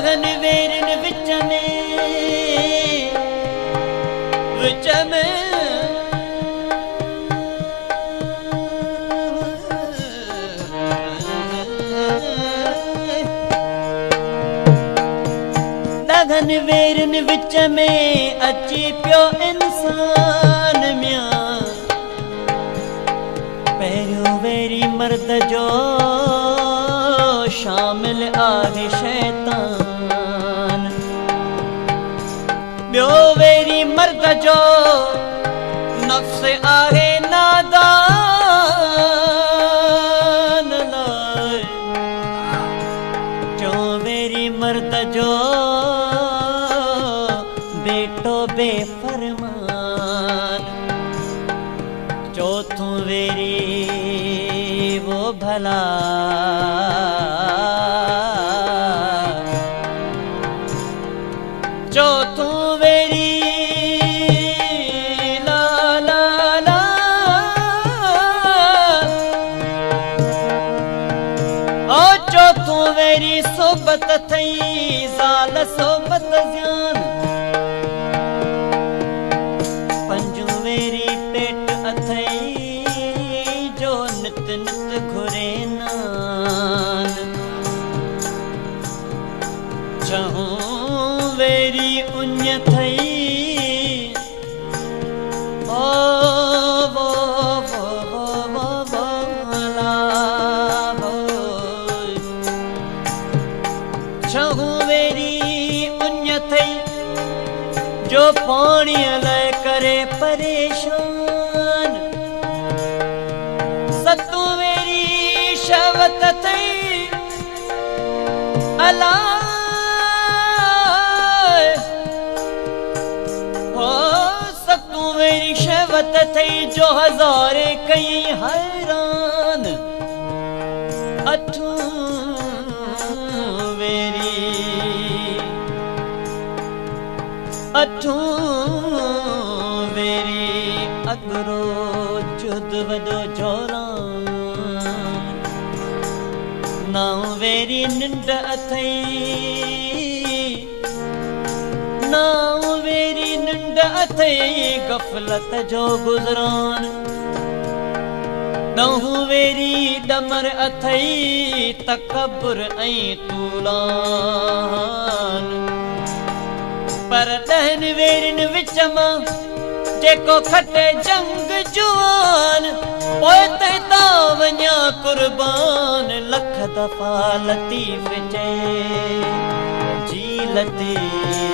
दगन वेरन विच में दगन वेरन विच में अची पियो इंसान म्या पहिरियों वेरी मर्द जो शामिल आहे शैतान ॿियो वेरी मर्द जो नफ्स आहे नादान लाइ जो वेरी मर्द जो बेटो बेफरमान चौथों वेरी वो भला चौथों वेरी ला ला ला ओ चौथों वेरी सोबत थई ज़ाल सोबत ज़्यान पंजों वेरी पेट अथई जो नित नित घुरे नान छहों वेरी उञ थई ओ वो ला छहों वेरी उञ थई जो पाणी लाइ करे परेशान सतों वेरी शहवत थई अला शहवत थई जो हज़ारे कई हैरान अठों वेरी अगरो जुद वदो जोरान नाउ वेरी निंड अथई नाउ वेरी निंड अथई गफलत जो गुज़रान नहूं वेरी डमर अथई तकब्बुर ऐं तूलान पर ॾहनि वेरिन विच मां जेको खटे जंग जुआन पोइ तैता वञा कुर्बान लख दफ़ा लतीफ़ चए जी लतीफ़